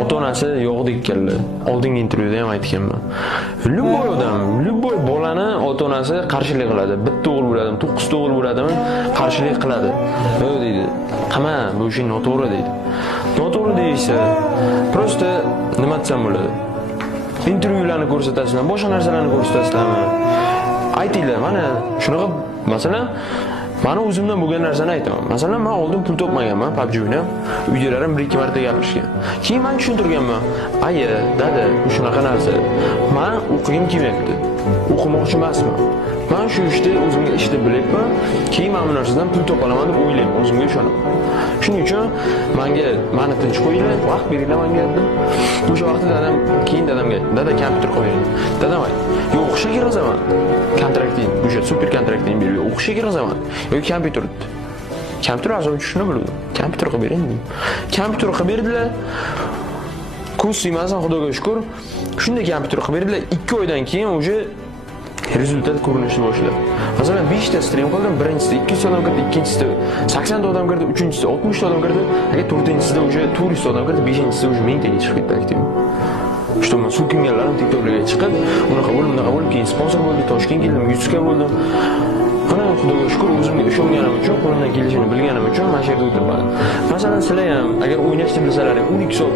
Ota-onasi yo'qdek keldi. Oldingi intervyuda ham aytganman. Любой odam, любой bolani ota-onasi qarshilik qiladi. Bitta o'g'il bo'ladimi, 9 ta o'g'il bo'ladimi, qarshilik qiladi. Yo'q deydi. Qama, bu ish noto'g'ri deydi. Noto'g'ri deyishsa, prosta nima desam bo'ladi? Intervyularni ko'rsatasizlar, boshqa narsalarni ko'rsatasizlarmi? Aytinglar, mana shunaqa, masalan, mana o'zimdan bo'lgan narsani aytaman. Masalan, men oldin pul topmaganman, PUBG o'ynab, uydalarim 1-2 marta gapirishgan. Keyin men tushuntirganman. Aya, dada, bu shunaqa narsa. Men o'qigim kelmayapti. O'qimoqchi emasman. Men shu o'zimga ishni bilyapman. Keyin men bu narsadan pul topolaman deb o'ylayman, o'zimga ishonaman. Shuning uchun meni tinch qo'yinglar, vaqt beringlar menga dedim. O'sha vaqtda dadamga, dada kompyuter qo'ying. Dadam aytdi, "Yo'q, o'qishga kirazaman. Kontrakting, o'sha super kontrakting berib, o'qishga kirazaman. Yo'q, kompyuter." Kompyuter arzon tushishni bildim. Kompyuter qilib bering dedim. Kompyuter qilib berdilar. Kurs emasdan Xudoga shukr. Shunday kompyuter qilib berdilar. 2 oydan keyin o'sha rezultat ko'rinishni boshladi. Masalan, 5 ta stream qildim, birinchisida 200 odam kirdi, ikkinchisida 80 ta odam kirdi, uchinchisida 60 ta odam kirdi, agar 4-chisida o'sha 400 ta odam kirdi, 5-chisida o'sha 1000 taga chiqib ketdi aktiv. Что мы sukimganlarim TikTok'larga chiqib, unaqa bo'lib, keyin sponsor bo'ldi, Toshkentga keldim, 100 ga bo'ldim. Mana Xudoga shukr, o'zimga ishonganim uchun, qo'limdan kelishini bilganim uchun mana shu yerda o'tiribman. Masalan, sizlar ham agar o'ynashni bilsalaring, 12 soat